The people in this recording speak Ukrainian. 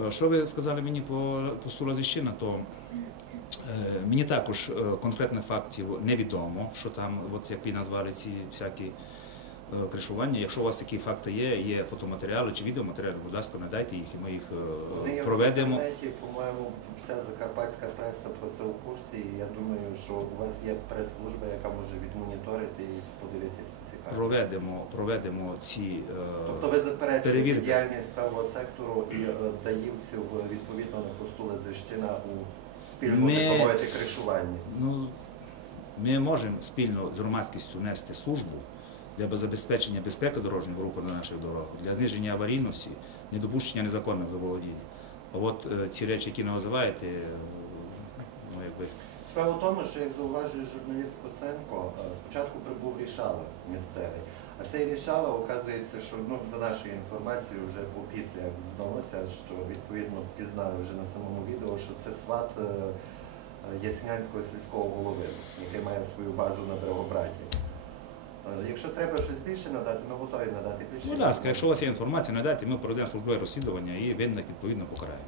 Е, Що ви сказали мені по посту Лазищина, то? Е, мені також е, конкретних фактів невідомо, що там, от як ви назвали ці всякі кришування. Якщо у вас такі факти є, є фотоматеріали чи відеоматеріали, будь ласка, надайте їх, і ми їх е, Вони проведемо. по-моєму, вся закарпатська преса про це у курсі. І я думаю, що у вас є прес-служба, яка може відмоніторити і подивитися ці карти. Проведемо, проведемо ці е, Тобто ви заперечуєте діяльність правого сектору і е, даївців е, відповідно на посту Лазищина у спільному кришування. Ну, ми можемо спільно з громадськістю нести службу для забезпечення безпеки дорожнього руху на наших дорогах, для зниження аварійності, недопущення незаконних заволодінь. А от е, ці речі, які ви називаєте, е, ну, якби, Справа в тому, що як зауважує журналіст Косенко, е, спочатку прибув рішало місцевий. А цей рішало, оказується, що ну, за нашою інформацією, вже після як здалося, що відповідно пізнали вже на самому відео, що це сват Яснянського сільського голови, який має свою базу на Драгобраті. Якщо треба щось більше надати, ми готові надати більше. будь ласка, якщо у вас є інформація, надайте, ми проведемо службове розслідування і винних відповідно покараємо.